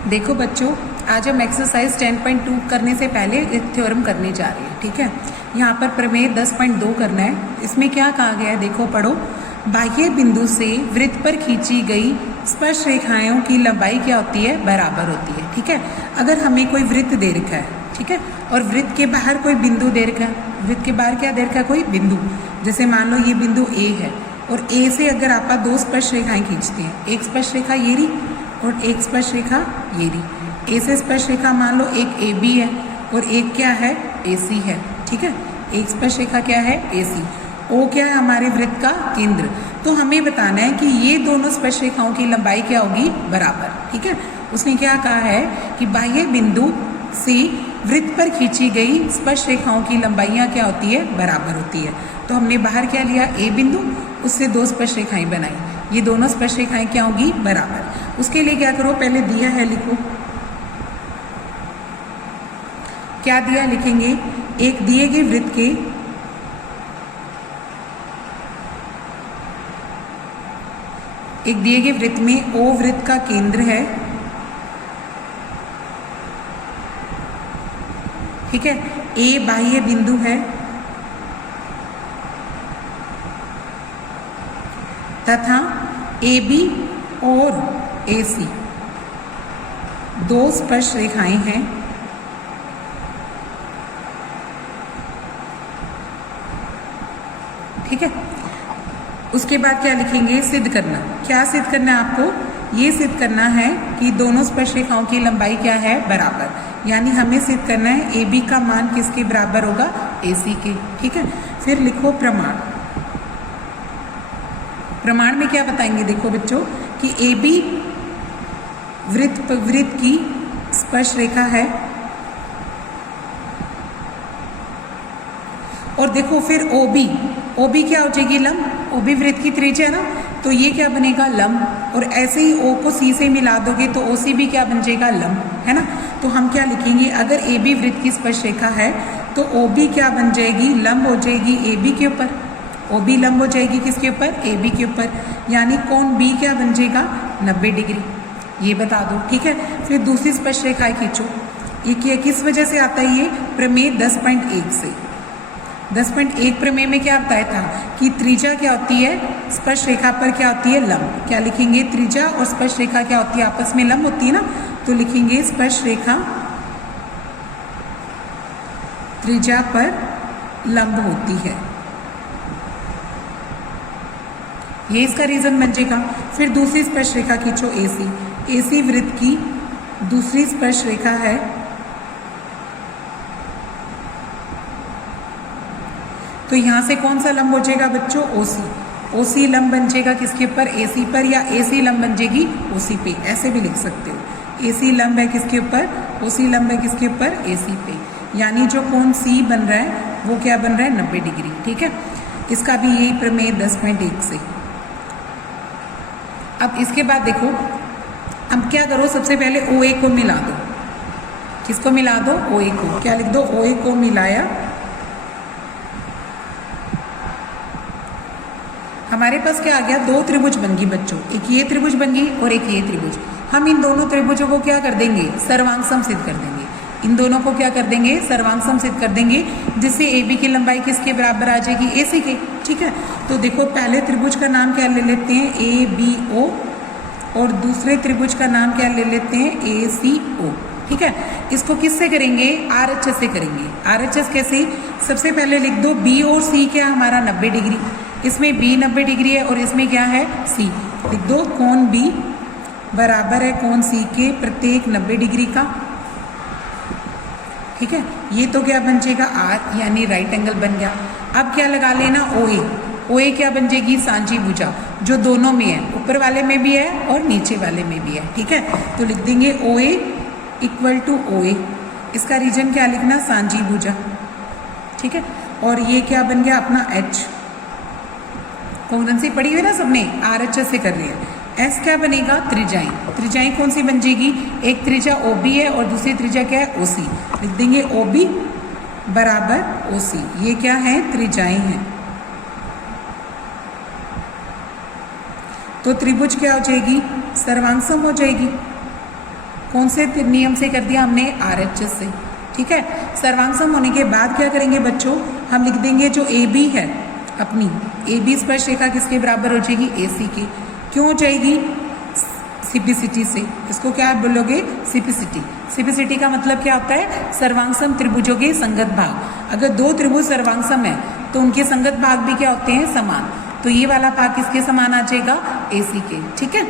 देखो बच्चों, आज हम एक्सरसाइज 10.2 करने से पहले एक थ्योरम करने जा रहे हैं। ठीक है, यहाँ पर प्रमेय 10.2 करना है। इसमें क्या कहा गया है, देखो पढ़ो। बाह्य बिंदु से वृत्त पर खींची गई स्पर्श रेखाओं की लंबाई क्या होती है, बराबर होती है। ठीक है, अगर हमें कोई वृत्त दे रखा है, ठीक है, और वृत्त के बाहर कोई बिंदु दे रखा है, वृत्त के बाहर क्या दे रखा है, कोई बिंदु, जैसे मान लो ये बिंदु ए है, और ए से अगर आप दो स्पर्श रेखाएं खींचते हैं, एक स्पर्श रेखा ये रही और एक स्पर्श रेखा ये रही। ए से स्पर्श रेखा मान लो एक ए बी है और एक क्या है, ए सी है। ठीक है, एक स्पर्श रेखा क्या है, ए सी। ओ क्या है, हमारे वृत्त का केंद्र। तो हमें बताना है कि ये दोनों स्पर्श रेखाओं की लंबाई क्या होगी, बराबर। ठीक है, उसने क्या कहा है कि बाह्य बिंदु से वृत्त पर खींची गई स्पर्श रेखाओं की लंबाइयाँ क्या होती है, बराबर होती है। तो हमने बाहर क्या लिया, ए बिंदु, उससे दो स्पर्श रेखाएं बनाई, ये दोनों स्पर्श रेखाएं क्या होगी, बराबर। उसके लिए क्या करो, पहले दिया है लिखो, क्या दिया लिखेंगे, एक दिए गए वृत्त के वृत्त में ओ वृत्त का केंद्र है। ठीक है, ए बाह्य बिंदु है तथा ए बी और ए सी दो स्पर्श रेखाएं हैं। ठीक है, उसके बाद क्या लिखेंगे, सिद्ध करना। क्या सिद्ध करना है आपको, ये सिद्ध करना है कि दोनों स्पर्श रेखाओं की लंबाई क्या है, बराबर। यानी हमें सिद्ध करना है ए बी का मान किसके बराबर होगा, ए सी के। ठीक है, फिर लिखो प्रमाण। प्रमाण में क्या बताएंगे, देखो बच्चों कि ए बी वृत्त की स्पर्श रेखा है, और देखो फिर ओ बी क्या हो जाएगी, लंब। ओ बी वृत्त की त्रिज्या है ना, तो ये क्या बनेगा, लंब। और ऐसे ही ओ को सी से मिला दोगे तो ओ सी भी क्या बन जाएगा, लंब, है ना। तो हम क्या लिखेंगे, अगर ए बी वृत्त की स्पर्श रेखा है तो ओ बी क्या बन जाएगी, लंब हो जाएगी ए बी के ऊपर। ओ बी लंब हो जाएगी किसके ऊपर, ए बी के ऊपर। यानी कोण बी क्या बन जाएगा, 90 डिग्री, ये बता दो। ठीक है, फिर दूसरी स्पर्श रेखाएं खींचो। ये किस वजह से आता है, ये प्रमेय 10.1 से। 10.1 प्रमेय में क्या बताया था कि त्रिज्या क्या होती है, स्पर्श रेखा पर क्या होती है, लंब। क्या लिखेंगे, त्रिज्या और स्पर्श रेखा क्या होती है, आपस में लंब होती है ना। तो लिखेंगे स्पर्श रेखा त्रिज्या पर लंब होती है, ये इसका रीजन बन जाएगा। फिर दूसरी स्पर्श रेखा खींचो, ए सी वृत्त की दूसरी स्पर्श रेखा है। तो यहां से कौन सा लंब हो जाएगा बच्चों, ओ सी लंब बन जाएगा किसके ऊपर, ए सी पर, या ए सी लंब बन जाएगी ओ सी पे, ऐसे भी लिख सकते हो। ए सी लंब है किसके ऊपर, ओ सी लंब है किसके ऊपर, ए सी पे। यानी जो कोण सी बन रहा है वो क्या बन रहा है, 90 डिग्री। ठीक है, इसका भी यही प्रमेय 10.1 से। अब इसके बाद देखो, अब क्या करो, सबसे पहले ओ ए को मिला दो। किसको मिला दो, ओ ए को। क्या लिख दो, ओ ए को मिलाया। हमारे पास क्या आ गया, दो त्रिभुज बन गई बच्चों, एक ये त्रिभुज बन गई और एक ये त्रिभुज। हम इन दोनों त्रिभुजों को क्या कर देंगे, सर्वांग सिद्ध कर देंगे। इन दोनों को क्या कर देंगे, सर्वांग सिद्ध कर देंगे, जिससे ए बी की लंबाई किसके बराबर आ जाएगी, ए सी के। ठीक है, तो देखो पहले त्रिभुज का नाम क्या ले लेते हैं, ए बी ओ, और दूसरे त्रिभुज का नाम क्या ले लेते हैं, ए सी ओ। ठीक है, इसको किससे करेंगे, आर एच एस से करेंगे। आर एच एस कैसे, सबसे पहले लिख दो बी और सी क्या हमारा 90 डिग्री, इसमें बी 90 डिग्री है और इसमें क्या है, सी। लिख दो कोण बी बराबर है कोण सी के प्रत्येक 90 डिग्री का। ठीक है, ये तो क्या बन जाएगा, आर, यानी राइट एंगल बन गया। अब क्या लगा लेना, ओ ए क्या बन जाएगी, सांझी भुजा, जो दोनों में है, ऊपर वाले में भी है और नीचे वाले में भी है। ठीक है, तो लिख देंगे ओ ए इक्वल टू ओ ए, इसका रीजन क्या लिखना, सांझी भुजा। ठीक है, और ये क्या बन गया अपना एच। कॉन्ग्रुएंसी पढ़ी हुई ना सबने, आर एच एस से कर रही है। एस क्या बनेगा, त्रिज्याएं कौन सी बन जाएगी, एक त्रिज्या ओ बी है और दूसरी त्रिज्या क्या है, ओ सी। लिख देंगे ओ बी बराबर ओ सी, ये क्या है, त्रिज्याएं हैं। तो त्रिभुज क्या हो जाएगी, सर्वांग सम हो जाएगी। कौन से नियम से कर दिया हमने, RHS से। ठीक है, सर्वांग सम होने के बाद क्या करेंगे बच्चों, हम लिख देंगे जो AB है अपनी, AB स्पर्श रेखा किसके बराबर हो जाएगी, AC के। क्यों हो जाएगी, सिपिसिटी से। इसको क्या बोलोगे, सिपिसिटी। सिपिसिटी का मतलब क्या होता है, सर्वांग सम त्रिभुजों के संगत भाग। अगर दो त्रिभुज सर्वांग सम है तो उनके संगत भाग भी क्या होते हैं, समान। तो ये वाला भाग किसके समान आ जाएगा, AC के। ठीक है,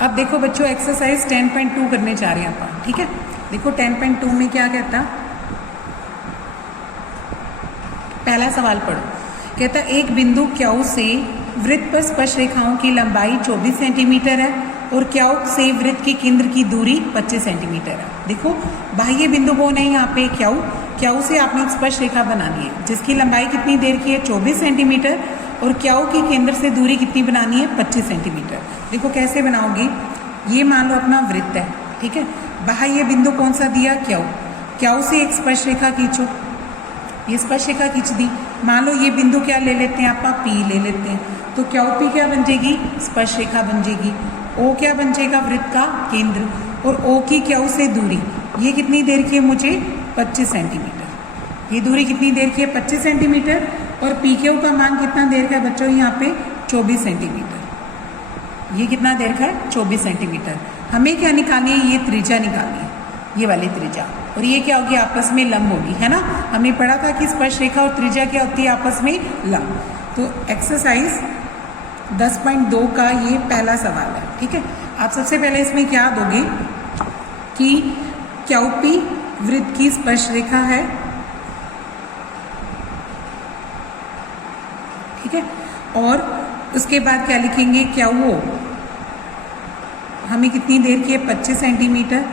अब देखो बच्चों एक्सरसाइज 10.2 करने जा रहे हैं अपन। ठीक है, देखो 10.2 में क्या कहता, पहला सवाल पढ़ो। कहता एक बिंदु क्यू से वृत्त पर स्पर्श रेखाओं की लंबाई 24 सेंटीमीटर है और क्यू से वृत्त के केंद्र की दूरी 25 सेंटीमीटर है। देखो बाह्य बिंदु कौन है यहाँ पे, क्यू। क्यू से आपने एक स्पर्श रेखा बनानी है जिसकी लंबाई कितनी देर की है, 24 सेंटीमीटर, और क्यू की केंद्र से दूरी कितनी बनानी है, 25 सेंटीमीटर। देखो कैसे बनाओगे, ये मान लो अपना वृत्त है। ठीक है, बाह्य बिंदु कौन सा दिया, क्यू। क्यू से एक स्पर्श रेखा खींचो, ये स्पर्श रेखा खींच दी। मान लो ये बिंदु क्या ले लेते हैं, आप P ले लेते हैं, तो क्यू P क्या बन जाएगी, स्पर्श रेखा बन जाएगी। O क्या बन जाएगा, वृत्त का केंद्र, और O की क्यू से दूरी, ये कितनी देर की है मुझे, 25 सेंटीमीटर। ये दूरी कितनी देर की है, 25 सेंटीमीटर, और PQ का मान कितना देर का है बच्चों, यहाँ पे 24 सेंटीमीटर। ये कितना देर का है, 24 सेंटीमीटर। हमें क्या निकालनी है, ये त्रिज्या निकालनी है, ये वाली त्रिज्या, और ये क्या होगी, आपस में लंब होगी, है ना। हमने पढ़ा था कि स्पर्श रेखा और त्रिज्या क्या होती है, आपस में लंब। तो एक्सरसाइज 10.2 का ये पहला सवाल है। ठीक है, आप सबसे पहले इसमें क्या दोगे कि क्यू P वृत्त की स्पर्श रेखा है। ठीक है, और उसके बाद क्या लिखेंगे, क्यू O हमें कितनी देर की है, 25 सेंटीमीटर।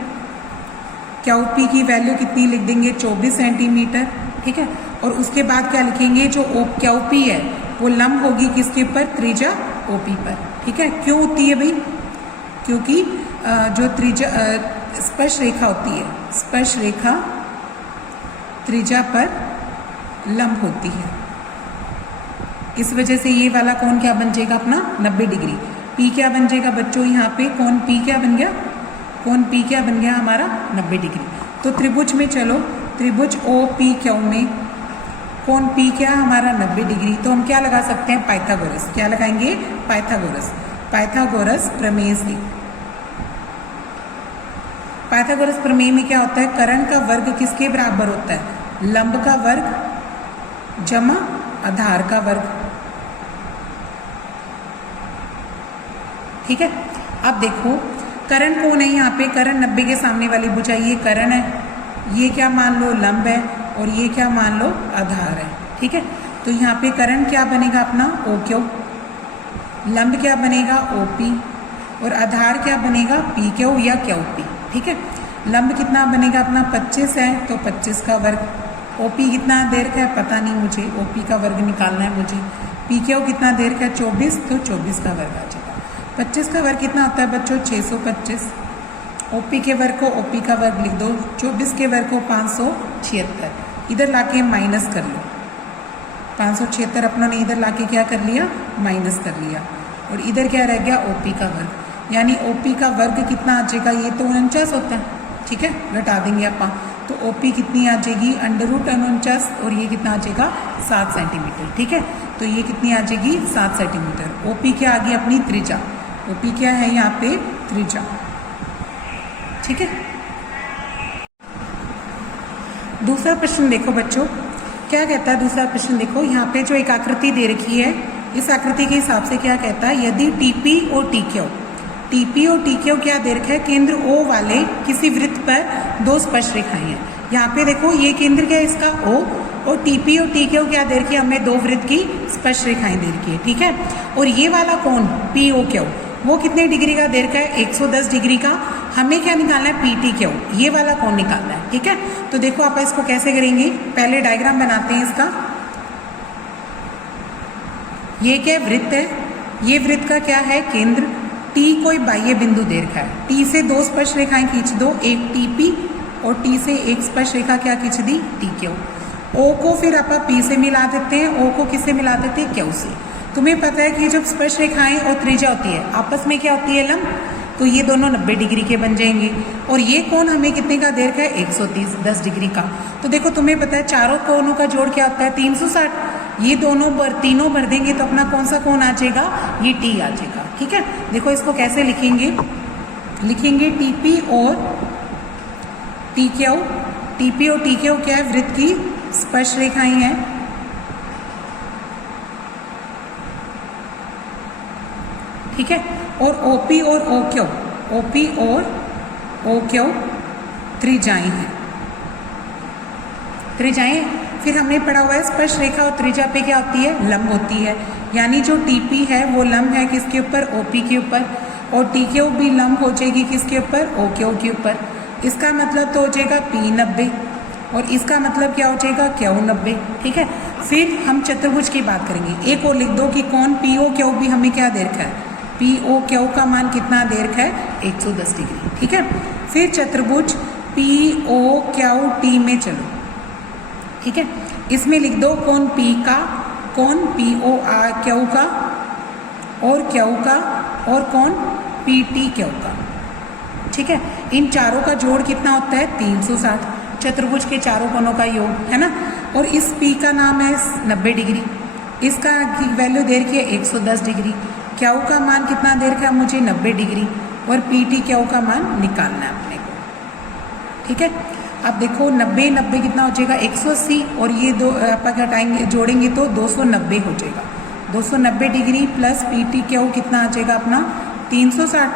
क्यू P की वैल्यू कितनी लिख देंगे, 24 सेंटीमीटर। ठीक है, और उसके बाद क्या लिखेंगे, जो क्यू P है वो लंब होगी किसके ऊपर, त्रिज्या OP पर। ठीक है, क्यों होती है भाई, क्योंकि जो त्रिज्या स्पर्श रेखा होती है, स्पर्श रेखा त्रिज्या पर लंब होती है, इस वजह से ये वाला कोण क्या बन जाएगा अपना, 90 डिग्री। P क्या बन जाएगा बच्चों, यहाँ पे कोण P क्या बन गया, कोण P क्या बन गया हमारा, 90 डिग्री। तो त्रिभुज में चलो, त्रिभुज OPQ में कोण P क्या हमारा 90 डिग्री, तो हम क्या लगा सकते हैं, पाइथागोरस। क्या लगाएंगे, पाइथागोरस। पाइथागोरस प्रमेय से, पाइथागोरस प्रमेय में क्या होता है, कर्ण का वर्ग किसके बराबर होता है, लंब का वर्ग जमा आधार का वर्ग। ठीक है, अब देखो कर्ण कौन है यहाँ पे, कर्ण 90 के सामने वाली भुजा, ये कर्ण है, ये क्या मान लो लंब है, और ये क्या मान लो आधार है। ठीक है, तो यहाँ पे कर्ण क्या बनेगा अपना, OQ, लंब क्या बनेगा, OP, और आधार क्या बनेगा, PQ या QP। ठीक है, लंब कितना बनेगा अपना 25 है, तो 25 का वर्ग। OP कितना देर का है पता नहीं मुझे, OP का वर्ग निकालना है मुझे। PQ कितना देर का है 24, तो 24 का वर्ग आ जाएगा। 25 का वर्ग कितना होता है बच्चों, 625। OP के वर्ग को OP का वर्ग लिख दो, 24 के वर्ग को 576, इधर लाके माइनस कर लो। 576 अपनों ने इधर लाके क्या कर लिया, माइनस कर लिया, और इधर क्या रह गया, OP का वर्ग। यानी OP का वर्ग कितना आ जाएगा, ये तो 49 होता है। ठीक है, घटा देंगे आप, तो OP कितनी आ जाएगी, √49, और ये कितना आ जाएगा, 7 सेंटीमीटर। ठीक है, तो ये कितनी आ जाएगी, 7 सेंटीमीटर। OP क्या आ गई अपनी त्रिज्या, OP क्या है यहाँ पे, त्रिज्या। ठीक है, दूसरा प्रश्न देखो बच्चों, क्या कहता है दूसरा प्रश्न, देखो यहाँ पे जो एक आकृति दे रखी है, इस आकृति के हिसाब से क्या कहता है, यदि TP और TQ क्या दे रखा है, केंद्र O वाले किसी वृत्त पर दो स्पर्श रेखाएं हैं। यहाँ पे देखो ये केंद्र क्या है इसका, O, और TP और TQ क्या दे रखी है, हमें दो वृत्त की स्पर्श रेखाएं दे रखी है। ठीक है, और ये वाला कोण POQ वो कितने डिग्री का दे रखा है, 110 डिग्री का। हमें क्या निकालना है, PTQ, ये वाला कोण निकालना है। ठीक है, तो देखो आप इसको कैसे करेंगे, पहले डायग्राम बनाते हैं इसका। ये क्या वृत्त है, ये वृत्त का क्या है, केंद्र। T कोई बाह्य बिंदु दे रखा है, T से दो स्पर्श रेखाएं खींच दो, एक TP और T से एक स्पर्श रेखा क्या खींच दी, TQ। O को फिर आप P से मिला देते हैं, O को किससे मिला देते हैं, Q से। तुम्हें पता है कि जब स्पर्श रेखाएं और त्रिज्या होती है आपस में क्या होती है, लंब। तो ये दोनों 90 डिग्री के बन जाएंगे। और ये कोण हमें कितने का दे रखा है 130 10 डिग्री का। तो देखो तुम्हें पता है चारों कोणों का जोड़ क्या होता है 360। ये तीनों भर देंगे तो अपना कौन सा कोण आ जाएगा, ये टी आ जाएगा। ठीक है, देखो इसको कैसे लिखेंगे, टीपी और टी क्यू। टीपी और टी क्यू क्या है, वृत्त की स्पर्श रेखाएं हैं। ठीक है, और ओपी और ओ क्यू त्रिज्याएं हैं। त्रिज्याएं फिर हमने पढ़ा हुआ है स्पर्श रेखा और त्रिज्या पे क्या होती है, लंब होती है। यानी जो टीपी है वो लंब है किसके ऊपर, ओपी के ऊपर, और टी क्यू भी लंब हो जाएगी किसके ऊपर, ओ क्यू के ऊपर। इसका मतलब तो हो जाएगा पी 90 और इसका मतलब क्या हो जाएगा क्यू 90। ठीक है, फिर हम चतुर्भुज की बात करेंगे। एक और लिख दो कि कौन पी ओ क्यू भी हमें क्या दे रखा है, पी ओ क्यू का मान कितना दे रखा है 110 डिग्री। ठीक है, फिर चतुर्भुज पी ओ क्यू टी में चलो। ठीक है, इसमें लिख दो कौन पी का, कौन पी ओ क्यू का, और क्यू का, और कौन पी टी क्यू का। ठीक है, इन चारों का जोड़ कितना होता है 360, चतुर्भुज के चारों कोणों का योग है ना। और इस पी का नाम है 90 डिग्री, इसका वैल्यू दे रखी है 110 डिग्री, क्यू का मान कितना दे रखा है मुझे 90 डिग्री, और पी टी क्यू का मान निकालना है अपने को। ठीक है, अब देखो 90 90 कितना हो जाएगा 180, और ये दो आप घटाएंगे जोड़ेंगे तो 290 हो जाएगा। 290 degree plus P T Q कितना आ जाएगा अपना 360।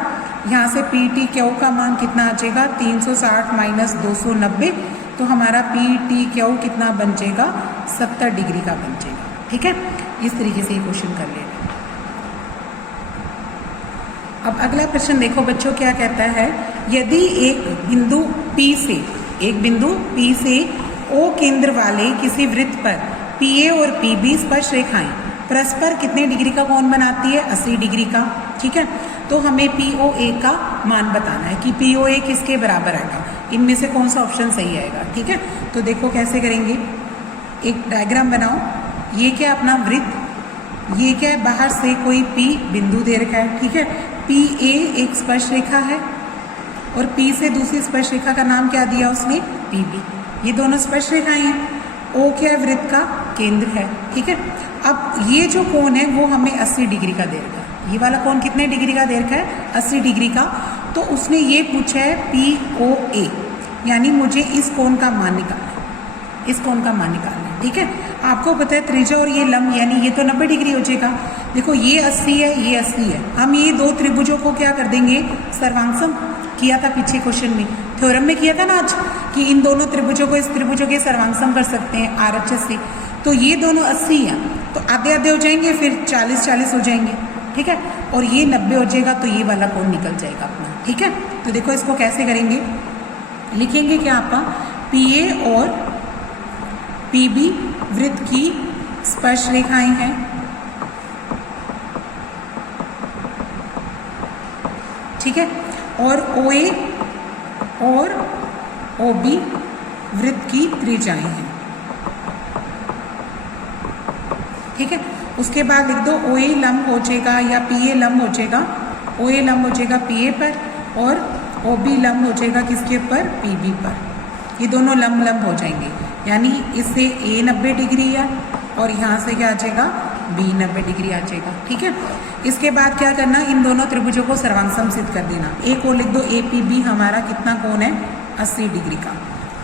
यहाँ से पी टी क्यू का मान कितना आ जाएगा 360 माइनस 290, तो हमारा पी टी क्यू कितना बन जाएगा 70 डिग्री का बन जाएगा। ठीक है, इस तरीके से ये क्वेश्चन कर लेना। अब अगला प्रश्न देखो बच्चों क्या कहता है, यदि एक बिंदु P से O केंद्र वाले किसी वृत्त पर PA और PB स्पर्श रेखाएं परस्पर कितने डिग्री का कोण बनाती है 80 डिग्री का। ठीक है, तो हमें POA का मान बताना है कि POA किसके बराबर आएगा, इनमें से कौन सा ऑप्शन सही आएगा। ठीक है, तो देखो कैसे करेंगे, एक डायग्राम बनाओ। ये क्या अपना वृत्त, ये क्या है बाहर से कोई P बिंदु दे रखा है। ठीक है, PA एक स्पर्श रेखा है और P से दूसरी स्पर्श रेखा का नाम क्या दिया उसने PB। ये दोनों स्पर्श रेखाएं हैं। O क्या है वृत्त का केंद्र है। ठीक है, अब ये जो कोण है वो हमें 80 डिग्री का दे रखा है। ये वाला कोण कितने डिग्री का दे रखा है 80 डिग्री का। तो उसने ये पूछा है POA, यानी मुझे इस कोण का मान निकालना है, इस कोण का मान निकालना है। ठीक है, आपको पता है त्रिज्या और ये लंब, यानी ये तो 90 डिग्री हो जाएगा। देखो ये 80 है, ये 80 है, हम ये दो त्रिभुजों को क्या कर देंगे सर्वांगसम। किया था पीछे क्वेश्चन में, थ्योरम में किया था ना आज, कि इन दोनों त्रिभुजों को इस त्रिभुजों के सर्वांगसम कर सकते हैं RHS से। तो ये दोनों 80 हैं, तो आधे आधे हो जाएंगे, फिर 40 40 हो जाएंगे। ठीक है, और ये 90 हो जाएगा, तो ये वाला कोण निकल जाएगा अपना। ठीक है, तो देखो इसको कैसे करेंगे, लिखेंगे क्या आपका PA और PB वृत्त की स्पर्श रेखाएं हैं। ठीक है, और OA और OB वृत्त की त्रिज्याएं हैं। ठीक है, उसके बाद लिख दो OA लंब हो जाएगा या PA लंब हो जाएगा, OA लंब हो जाएगा PA पर, और OB लंब हो जाएगा किसके ऊपर PB पर। ये दोनों लंब लंब हो जाएंगे, यानी इससे A 90 डिग्री है और यहाँ से क्या आ जाएगा B 90 डिग्री आ जाएगा। ठीक है, इसके बाद क्या करना, इन दोनों त्रिभुजों को सर्वांगसम सिद्ध कर देना। एक और लिख दो APB हमारा कितना कोण है 80 डिग्री का।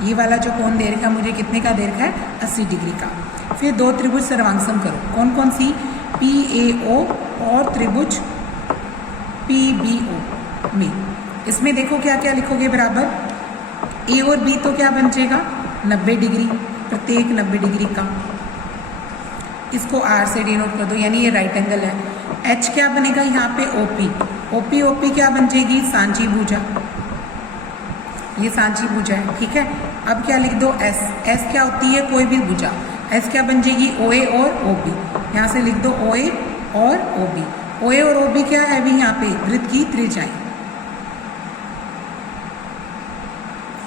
ये वाला जो कोण दे रखा है मुझे कितने का दे रखा है 80 डिग्री का। फिर दो त्रिभुज सर्वांगसम करो, कौन कौन सी, PAO और त्रिभुज PBO में। इसमें देखो क्या क्या लिखोगे बराबर, A और B तो क्या बन जाएगा 90 डिग्री, प्रत्येक 90 डिग्री का। इसको R से डिनोट कर दो, यानी ये राइट एंगल है। H क्या बनेगा यहाँ पे OP क्या बन जाएगी सांची भुजा, ये सांची भुजा है। ठीक है, अब क्या लिख दो S क्या होती है कोई भी भुजा, S क्या बन जाएगी OA और OB। यहाँ से लिख दो OA और OA और OB क्या है अभी यहाँ पे वृत्त की त्रिज्याएं।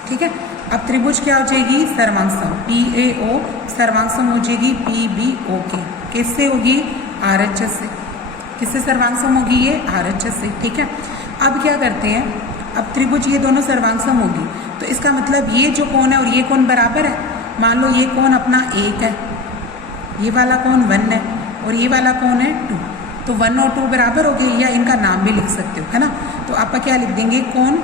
ठीक है, अब त्रिभुज क्या हो जाएगी सर्वांगसम, PAO सर्वांगसम हो जाएगी PBO के, किससे होगी RHS से। किससे सर्वांगसम होगी ये RHS से। ठीक है, अब क्या करते हैं, अब त्रिभुज ये दोनों सर्वांगसम होगी, तो इसका मतलब ये जो कोण है और ये कोण बराबर है। मान लो ये कोण अपना 1 है, ये वाला कोण 1 है और ये वाला कोण है 2, तो 1 और 2 बराबर हो गए, या इनका नाम भी लिख सकते हो, है ना। तो आप क्या लिख देंगे, कोण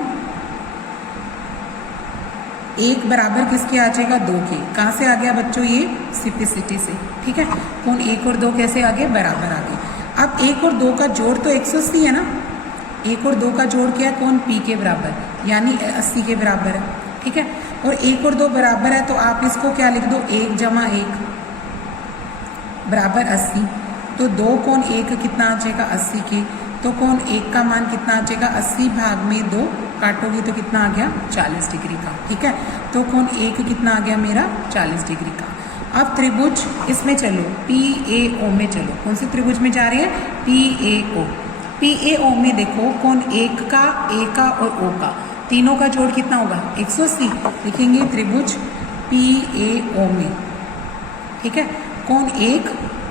1 बराबर किसके आ जाएगा, 2 के। कहाँ से आ गया बच्चों, ये सिम्प्लिसिटी से, ठीक है। कोण 1 और 2 कैसे आ गए, बराबर आ गए। अब 1 और 2 का जोड़ तो 180 है ना, 1 और 2 का जोड़ क्या है, कोण P के बराबर, यानी 80 के बराबर है, ठीक है। और 1 और 2 बराबर है, तो आप इसको क्या लिख दो, 1 जमा 1 बराबर 80। तो 2 कोण 1 कितना आ जाएगा, 80 के। तो कोण 1 का मान कितना आ जाएगा, 80 भाग में 2 काटोगे तो कितना आ गया, 40 डिग्री का, ठीक है। तो कोण 1 कितना आ गया मेरा, 40 डिग्री का। अब त्रिभुज इसमें चलो, PAO में चलो, कौन से त्रिभुज में जा रहे हैं, PAO। PAO में देखो, कोण 1 का, A का और O का, तीनों का जोड़ कितना होगा, 180। लिखेंगे त्रिभुज PAO में, ठीक है। कोण 1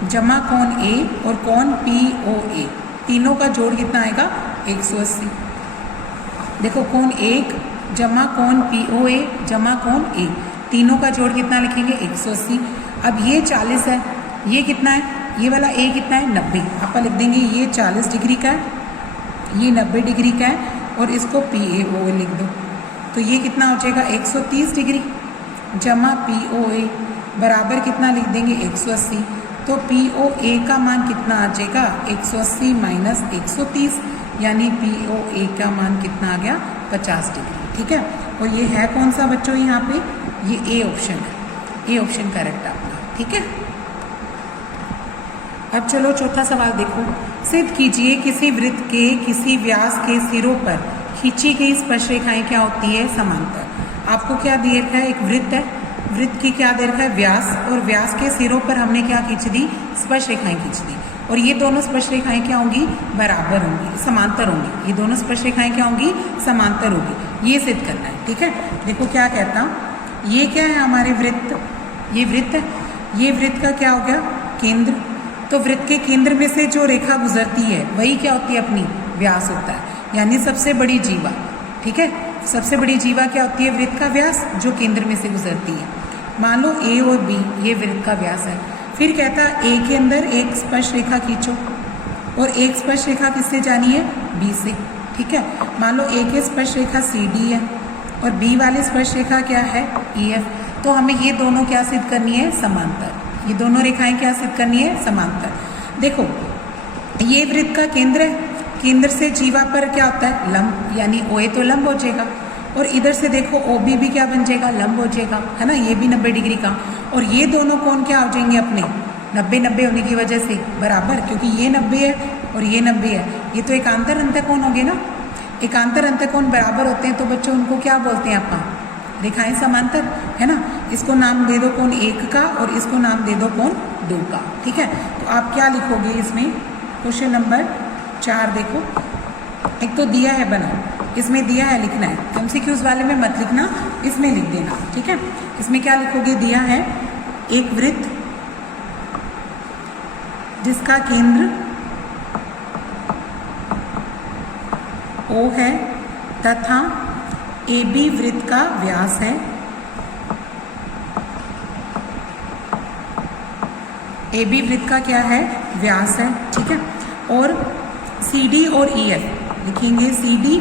जमा कोण A और कोण POA, तीनों का जोड़ कितना आएगा, 180। देखो कोण 1 जमा कोण POA जमा कोण A, तीनों का जोड़ कितना लिखेंगे, 180। अब ये 40 है, ये कितना है, ये वाला A कितना है, 90। आप लिख देंगे ये 40 डिग्री का है, ये 90 डिग्री का है, और इसको PAO लिख दो। तो ये कितना हो जाएगा, 130 डिग्री जमा POA बराबर कितना लिख देंगे, 180। तो POA का मान कितना आ जाएगा, 180 माइनस 130, यानी POA का मान कितना आ गया, 50 डिग्री, ठीक है। और ये है कौन सा बच्चों, यहाँ पे ये A ऑप्शन है, A ऑप्शन करेक्ट आपका, ठीक है। अब चलो चौथा सवाल देखो, सिद्ध कीजिए किसी वृत्त के किसी व्यास के सिरों पर खींची गई स्पर्श रेखाएं क्या होती है, समांतर। आपको क्या दे रखा है, एक वृत्त है, वृत्त की क्या दे रखा है, व्यास, और व्यास के सिरों पर हमने क्या खींच दी, स्पर्श रेखाएं खींच दी, और ये दोनों स्पर्श रेखाएं क्या होंगी, बराबर होंगी, समांतर होंगी। ये दोनों स्पर्श रेखाएं क्या होंगी, समांतर होगी, ये सिद्ध करना है, ठीक है। देखो क्या कहता हूँ, ये क्या है हमारे वृत्त, ये वृत्त है, ये वृत्त का क्या हो गया, केंद्र। तो वृत्त के केंद्र में से जो रेखा गुजरती है वही क्या होती है, अपनी व्यास होता है, यानी सबसे बड़ी जीवा, ठीक है। सबसे बड़ी जीवा क्या होती है, वृत्त का व्यास, जो केंद्र में से गुजरती है। मान लो A और B ये वृत्त का व्यास है। फिर कहता है A के अंदर एक स्पर्श रेखा खींचो, और एक स्पर्श रेखा किससे जानी है, B से, ठीक है। मान लो A की स्पर्श रेखा CD है और B वाली स्पर्श रेखा क्या है, EF। तो हमें ये दोनों क्या सिद्ध करनी है, समांतर। ये दोनों रेखाएं क्या सिद्ध करनी है, समांतर। देखो ये वृत्त का केंद्र है, केंद्र से जीवा पर क्या होता है, लंब, यानी OA तो लंब हो जाएगा, और इधर से देखो OB भी क्या बन जाएगा, लंब हो जाएगा, है ना, ये भी 90 डिग्री का। और ये दोनों कोण क्या हो जाएंगे अपने, 90-90 होने की वजह से बराबर, क्योंकि ये 90 है और ये 90 है, ये तो एकांतर अंतःकोण हो गए ना। एकांतर अंतःकोण बराबर होते हैं तो बच्चों उनको क्या बोलते हैं आपका, रेखाएं समांतर, है ना। इसको नाम दे दो कोण 1 का और इसको नाम दे दो कोण 2 का, ठीक है। तो आप क्या लिखोगे इसमें, क्वेश्चन नंबर 4 देखो, एक तो दिया है बना, इसमें दिया है लिखना है, MCQs वाले में मत लिखना, इसमें लिख देना, ठीक है। इसमें क्या लिखोगे, दिया है एक वृत्त जिसका केंद्र O है तथा AB वृत्त का व्यास है, AB वृत्त का क्या है, व्यास है, ठीक है। और CD और EF लिखेंगे, CD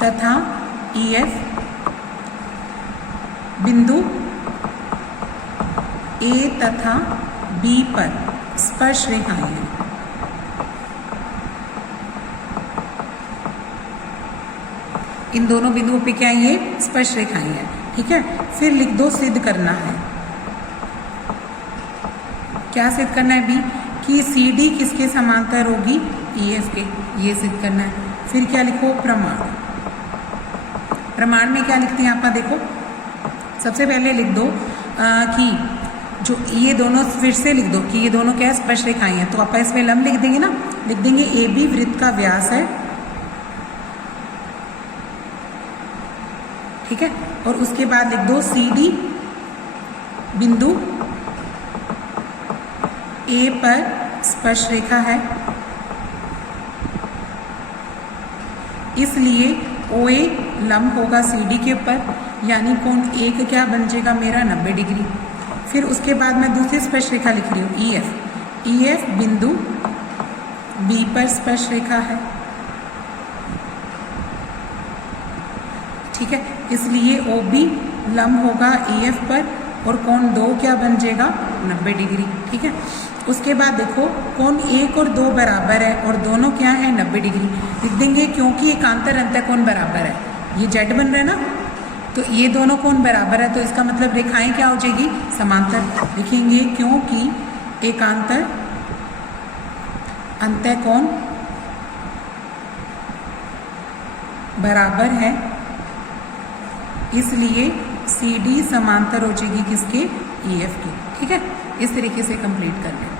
तथा EF बिंदु A तथा B पर स्पर्श रेखाएं हैं। इन दोनों बिंदुओं पे क्या है, ये स्पर्श रेखाएं हैं, ठीक है। फिर लिख दो सिद्ध करना है, क्या सिद्ध करना है, B कि CD किसके समांतर होगी, EF के, ये सिद्ध करना है। फिर क्या लिखो, प्रमाण। प्रमाण में क्या लिखते हैं आप, देखो सबसे पहले लिख दो कि जो ये दोनों, फिर से लिख दो कि ये दोनों क्या है, स्पर्श रेखाएं हैं। तो आप इसमें लंब लिख देंगे ना, लिख देंगे AB वृत्त का व्यास है, ठीक है। और उसके बाद लिख दो CD बिंदु A पर स्पर्श रेखा है, इसलिए ओ ए लंब होगा सी डी के ऊपर, यानी कोण ए का क्या बन जाएगा मेरा 90 डिग्री। फिर उसके बाद मैं दूसरी स्पर्श रेखा लिख रही हूँ ई एफ। ई एफ बिंदु बी पर स्पर्श रेखा है, ठीक है, इसलिए ओ बी लंब होगा ई एफ पर और कोण 2 क्या बन जाएगा 90 डिग्री, ठीक है। उसके बाद देखो कोण 1 और 2 बराबर है और दोनों क्या है 90 डिग्री लिख देंगे, क्योंकि एकांतर अंतःकोण बराबर है, ये जेड बन रहा है ना, तो ये दोनों कोण बराबर है, तो इसका मतलब रेखाएं क्या हो जाएगी समांतर लिखेंगे, क्योंकि एकांतर अंतःकोण बराबर है, इसलिए सी डी समांतर हो जाएगी किसके ई एफ की, ठीक है। इस तरीके से कंप्लीट कर लें।